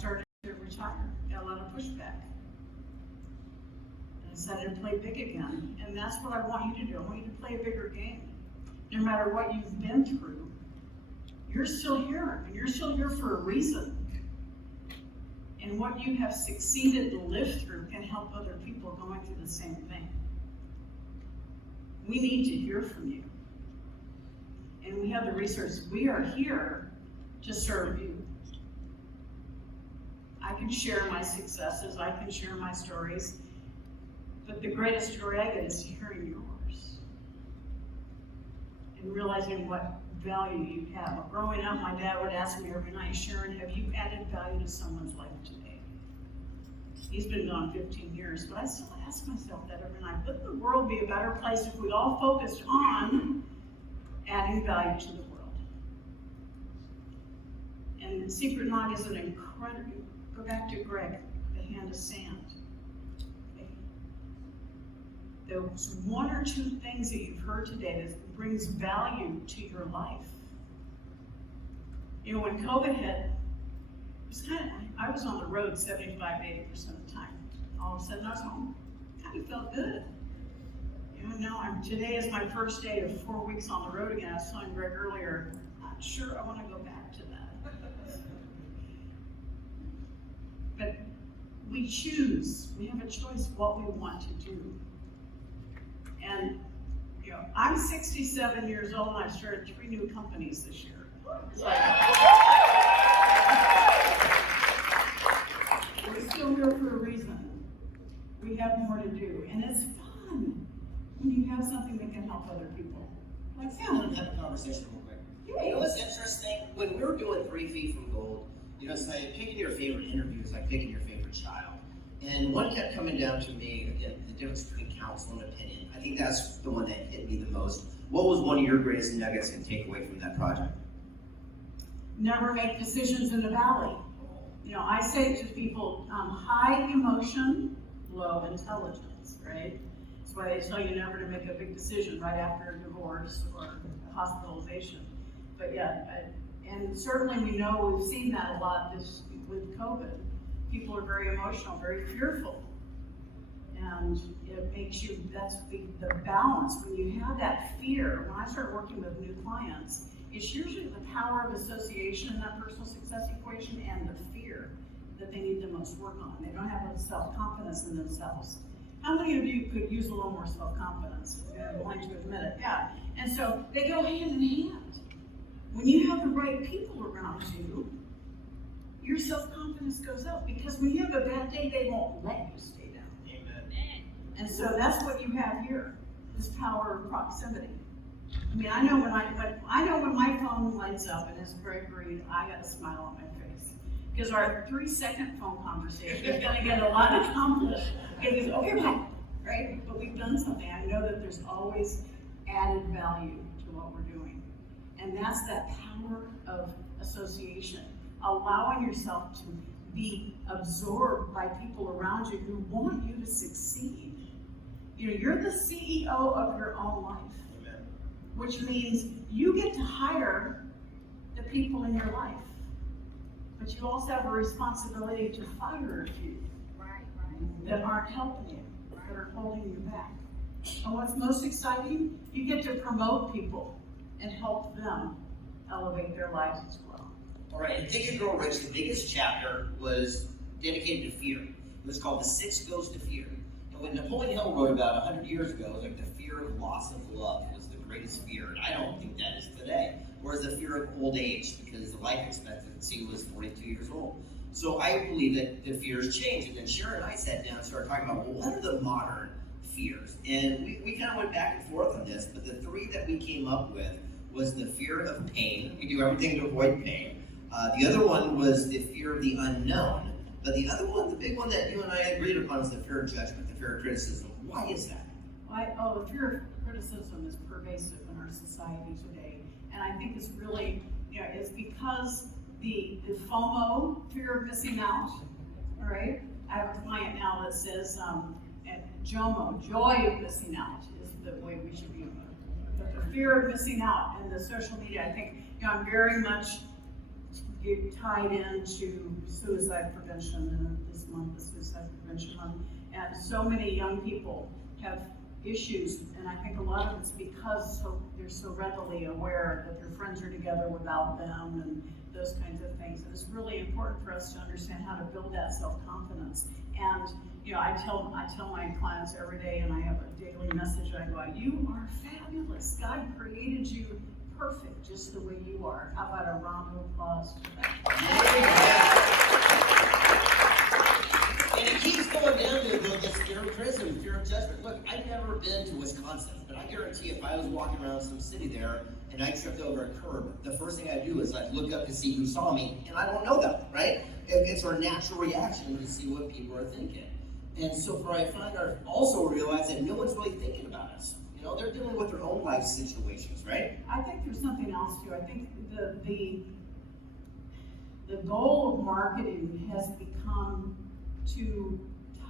started to retire. Got a lot of pushback. And I decided to play big again. And that's what I want you to do. I want you to play a bigger game. No matter what you've been through, you're still here. And you're still here for a reason. And what you have succeeded to live through can help other people going through the same thing. We need to hear from you. And we have the resources. We are here to serve you. I can share my successes, I can share my stories, but the greatest joy I get is hearing yours. And realizing what value you have. Growing up, my dad would ask me every night, Sharon, have you added value to someone's life today? He's been gone 15 years, but I still ask myself that every night. Wouldn't the world be a better place if we all focused on adding value to the world? And Secret Knot is an incredible, go back to Greg, the hand of sand. Okay. Those one or two things that you've heard today that brings value to your life. You know, when COVID hit, it was I was on the road 75 to 80% of the time. All of a sudden I was home. Kind of felt good. You know, now today is my first day of 4 weeks on the road again. I was telling Greg earlier, I'm not sure I want to go back to that. But we choose. We have a choice what we want to do. And you know, I'm 67 years old and I started 3 new companies this year. We're still here for a reason. We have more to do, and it's fun when you have something that can help other people. Like, yeah, I want to have a conversation real quick. Yeah. You know what's interesting? When we were doing 3 Feet from Gold, you know, it's like picking your favorite interview is like picking your favorite child. And one kept coming down to me, again, the difference between counsel and opinion. I think that's the one that hit me the most. What was one of your greatest nuggets and takeaway from that project? Never make decisions in the valley. You know, I say to people, high emotion, low intelligence, right? That's why they tell you never to make a big decision right after a divorce or a hospitalization. But yeah, and certainly we know we've seen that a lot with COVID. People are very emotional, very fearful. And it makes you, that's the balance. When you have that fear, when I start working with new clients, it's usually the power of association in that personal success equation and the fear that they need the most work on. They don't have enough self-confidence in themselves. How many of you could use a little more self-confidence? I'm willing to admit it, yeah. And so they go hand in hand. When you have the right people around you, your self-confidence goes up, because when you have a bad day, they won't let you stay down. Amen. And so that's what you have here, this power of proximity. I mean, I know when my phone lights up and it's Greg Reed, I got a smile on my face. Because our 3-second phone conversation is going to get a lot accomplished. Because he's, okay, bye, right? But we've done something. I know that there's always added value to what we're doing. And that's that power of association. Allowing yourself to be absorbed by people around you who want you to succeed. You know, you're the CEO of your own life. Amen. Which means you get to hire the people in your life. But you also have a responsibility to fire a few that aren't helping you, that are holding you back. And what's most exciting, you get to promote people and help them elevate their lives as well. All right, in Think and Grow Rich, the biggest chapter was dedicated to fear. It was called The 6 Goes to Fear. And when Napoleon Hill wrote about 100 years ago, it was like the fear of loss of love was the greatest fear. And I don't think that is today. Whereas the fear of old age, because the life expectancy was 42 years old. So I believe that the fears change. And then Sharon and I sat down and started talking about, well, what are the modern fears? And we kind of went back and forth on this, but the 3 that we came up with was the fear of pain. We do everything to avoid pain. The other one was the fear of the unknown. But the other one, the big one that you and I agreed upon, is the fear of judgment, the fear of criticism. Why is that? The fear of criticism is pervasive in our society today. And I think it's really, you know, it's because the FOMO, fear of missing out, all right? I have a client now that says, JOMO, joy of missing out, is the way we should view it. But the fear of missing out and the social media, I think, you know, I'm very much get tied into suicide prevention, and this month, the suicide prevention month, and so many young people have issues, and I think a lot of it's because they're so readily aware that their friends are together without them and those kinds of things. And it's really important for us to understand how to build that self-confidence. And I tell my clients every day, and I have a daily message. I go, "You are fabulous. God created you perfect, just the way you are." How about a round of applause for that? And it keeps going down to this fear of criticism, fear of judgment. Look, I've never been to Wisconsin, but I guarantee if I was walking around some city there and I tripped over a curb, the first thing I do is like look up to see who saw me, and I don't know them, right? It's our natural reaction to see what people are thinking. And so I find I also realize that no one's really thinking about us. They're dealing with their own life situations, right? I think there's something else too. I think the goal of marketing has become to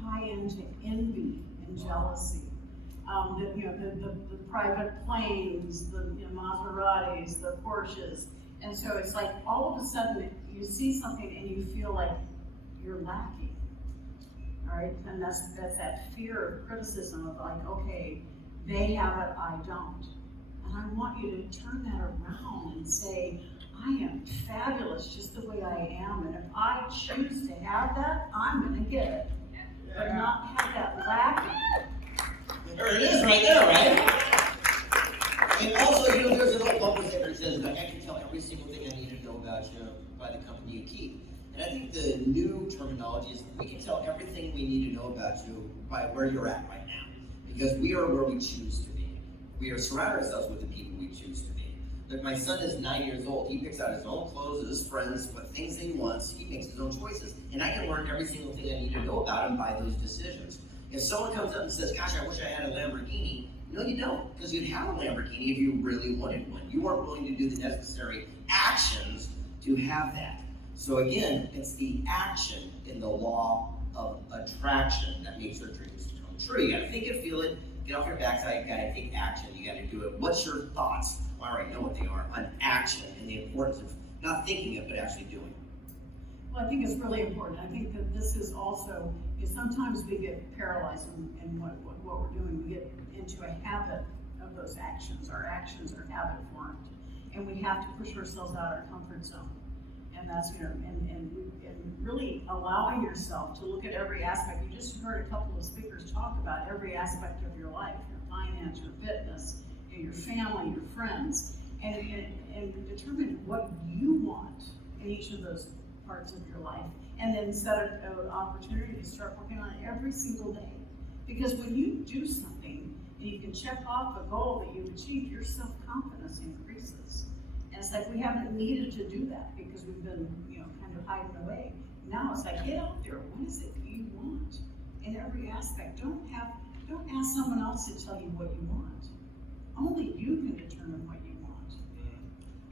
tie into envy and jealousy. The private planes, the Maseratis, the Porsches, and so it's like all of a sudden you see something and you feel like you're lacking. All right, and that's that fear of criticism of like, okay, they have it, I don't. And I want you to turn that around and say, I am fabulous just the way I am, and if I choose to have that, I'm gonna get it. But not have that lacking. There it is right there, right? And also, there's an old bumper sticker that says, like, I can tell every single thing I need to know about you by the company you keep. And I think the new terminology is we can tell everything we need to know about you by where you're at right now. Because we are where we choose to be. We are surrounding ourselves with the people we choose to be. Like my son is 9 years old. He picks out his own clothes, his friends, what things that he wants. He makes his own choices. And I can learn every single thing I need to know about him by those decisions. If someone comes up and says, gosh, I wish I had a Lamborghini, no, you don't, because you'd have a Lamborghini if you really wanted one. You weren't willing to do the necessary actions to have that. So again, it's the action in the law of attraction that makes our dreams come true. You gotta think it, feel it, get off your backside, you gotta take action, you gotta do it. What's your thoughts? Well, I already know what they are, on action and the importance of not thinking it, but actually doing it. Well, I think it's really important. I think that this is also, sometimes we get paralyzed in what we're doing. We get into a habit of those actions. Our actions are habit formed. And we have to push ourselves out of our comfort zone. And that's, and really allowing yourself to look at every aspect. You just heard a couple of speakers talk about every aspect of your life, your finance, your fitness, your family, your friends, and determine what you want in each of those parts of your life, and then set an opportunity to start working on it every single day. Because when you do something and you can check off a goal that you've achieved, your self-confidence increases. And it's like we haven't needed to do that because we've been, kind of hiding away. Now it's like, get out there. What is it you want in every aspect? Don't ask someone else to tell you what you want. Only you can determine what you want.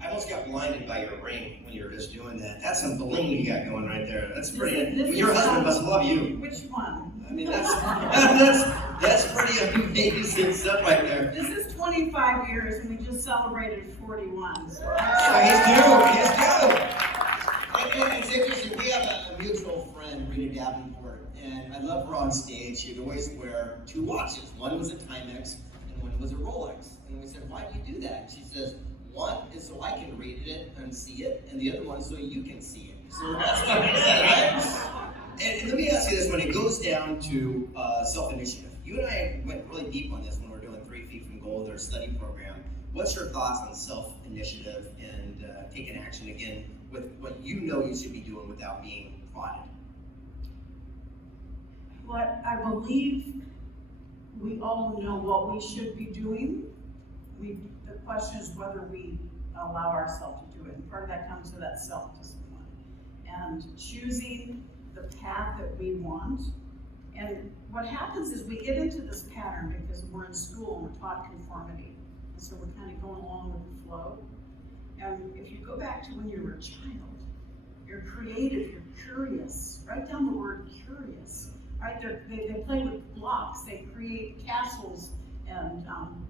I almost got blinded by your ring when you were just doing that. That's some bling you got going right there. That's pretty. Your husband must love you. Which one? I mean, that's pretty amazing stuff right there. This is 25 years, and we just celebrated 41. So he's due. And it's interesting. We have a mutual friend, Rita Davenport, and I love her on stage. She'd always wear two watches. One was a Timex, and one was a Rolex. And we said, why do you do that? And she says, one is so I can read it and see it, and the other one is so you can see it. So that's what we said, right? And let me ask you this, when it goes down to self-initiative, you and I went really deep on this when we were doing 3 Feet from Goal, their study program. What's your thoughts on self-initiative and taking action again with what you know you should be doing without being prodded? Well, I believe we all know what we should be doing. The question is whether we allow ourselves to do it. And part of that comes to that self-discipline. And choosing the path that we want. And what happens is we get into this pattern because we're in school and we're taught conformity. And so we're kind of going along with the flow. And if you go back to when you were a child, you're creative, you're curious. Write down the word curious. Right? They play with blocks, they create castles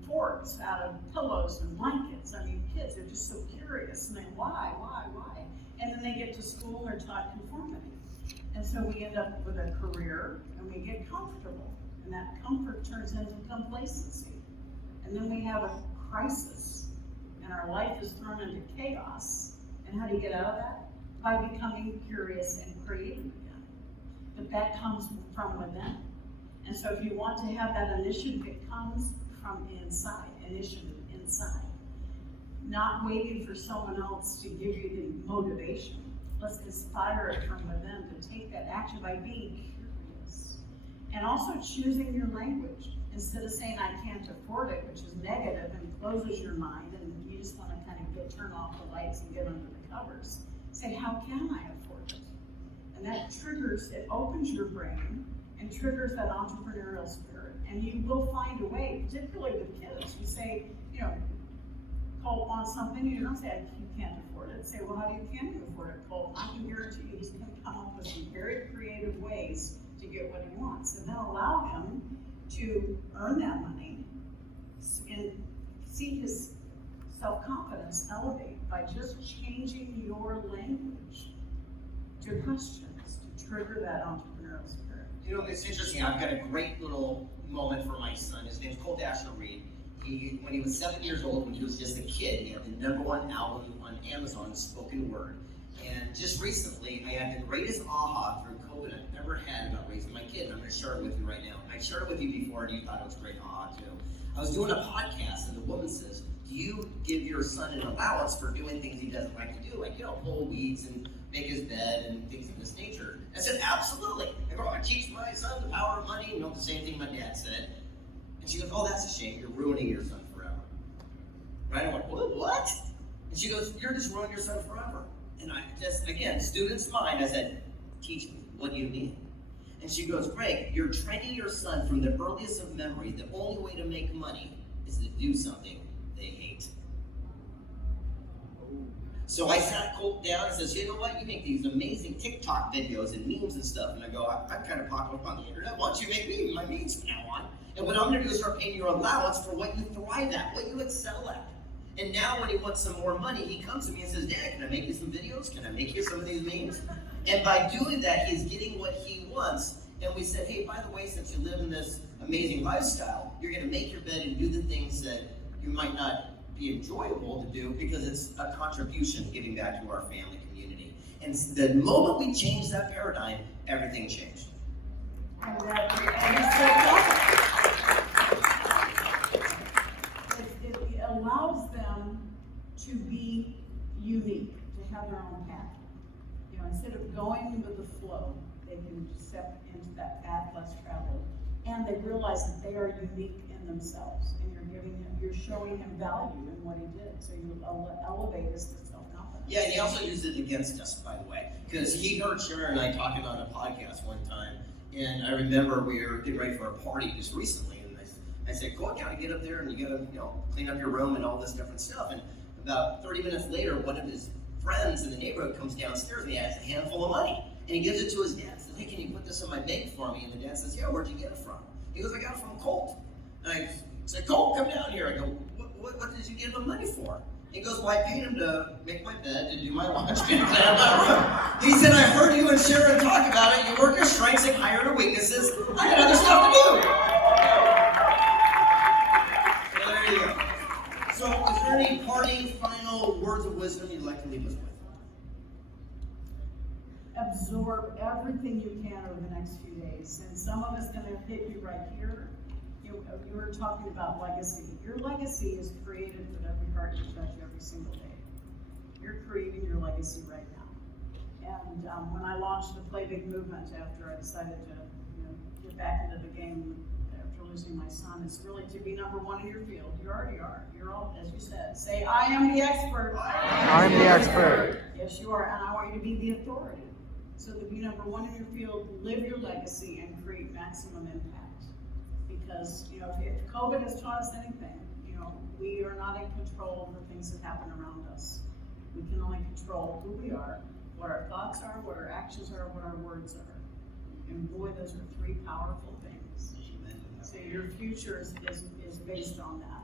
forks out of pillows and blankets. I mean, kids are just so curious, and they, why? And then they get to school and they're taught conformity. And so we end up with a career, and we get comfortable, and that comfort turns into complacency. And then we have a crisis, and our life is thrown into chaos. And how do you get out of that? By becoming curious and creative again. But that comes from within. And so if you want to have that initiative, it comes from inside, initiative inside. Not waiting for someone else to give you the motivation. Let's inspire it from within to take that action by being curious. And also choosing your language. Instead of saying, I can't afford it, which is negative and closes your mind, and you just want to kind of turn off the lights and get under the covers. Say, how can I afford it? And that triggers, it opens your brain and triggers that entrepreneurial spirit. And you will find a way, particularly with kids. You say, Colt wants something, you don't say, you can't afford it. Say, well, can you afford it, Colt? I can guarantee you he's going to come up with some very creative ways to get what he wants. And then allow him to earn that money and see his self-confidence elevate by just changing your language to questions to trigger that entrepreneurial spirit. It's interesting. I've got a great little moment for my son. His name's Colt Asher Reed. When he was 7 years old, when he was just a kid, he had the #1 album on Amazon, spoken word. And just recently, I had the greatest aha through COVID I've ever had about raising my kid, and I'm going to share it with you right now. I shared it with you before, and you thought it was great aha too. I was doing a podcast, and the woman says, do you give your son an allowance for doing things he doesn't like to do, like, pull weeds and make his bed and things of this nature? I said, absolutely. I go, I teach my son the power of money, the same thing my dad said. And she goes, oh, that's a shame, you're ruining your son forever. Right? I went, what? And she goes, you're just ruining your son forever. And I just, again, student's mind, I said, teach me, what do you mean? And she goes, Greg, you're training your son from the earliest of memory, the only way to make money is to do something they hate. So I sat Colt down and says, you know what, you make these amazing TikTok videos and memes and stuff. And I go, I'm kind of popular on the internet. Why don't you make me my memes from now on? And what I'm going to do is start paying your allowance for what you thrive at, what you excel at. And now when he wants some more money, he comes to me and says, Dad, can I make you some videos? Can I make you some of these memes? And by doing that, he's getting what he wants. And we said, hey, by the way, since you live in this amazing lifestyle, you're going to make your bed and do the things that you might not be enjoyable to do because it's a contribution giving back to our family community. And the moment we changed that paradigm, everything changed. And it allows them to be unique, to have their own path. Instead of going with the flow, they can step into that path less traveled, and they realize that they are unique in themselves, and you're showing him value in what he did, so you elevate his self-confidence. Yeah, and he also used it against us, by the way, because he heard Sharon and I talking on a podcast one time, and I remember we were getting ready for a party just recently, and I said, go on, get up there, and you gotta, clean up your room and all this different stuff. And about 30 minutes later, one of his friends in the neighborhood comes downstairs and he has a handful of money. And he gives it to his dad. Says, hey, can you put this in my bank for me? And the dad says, yeah, where'd you get it from? He goes, I got it from Colt. And I said, Colt, come down here. I go, what did you give him money for? He goes, well, I paid him to make my bed, to do my laundry, and clean up my room. He said, I heard you and Sharon talk about it. You work your strengths and hire your weaknesses. I got other stuff to do. So there you go. So is there any parting final words of wisdom you'd like to leave us with? Absorb everything you can over the next few days. And some of it's going to hit you right here. You were talking about legacy. Your legacy is created with every heart you touch every single day. You're creating your legacy right now. And when I launched the Play Big movement after I decided to get back into the game after losing my son, it's really to be #1 in your field. You already are. You're all, as you said, say, I am the expert. I'm the expert. Yes, you are. And I want you to be the authority. So to be #1 in your field, live your legacy, and create maximum impact. Because, if COVID has taught us anything, we are not in control of the things that happen around us. We can only control who we are, what our thoughts are, what our actions are, what our words are. And boy, those are 3 powerful things. So your future is based on that.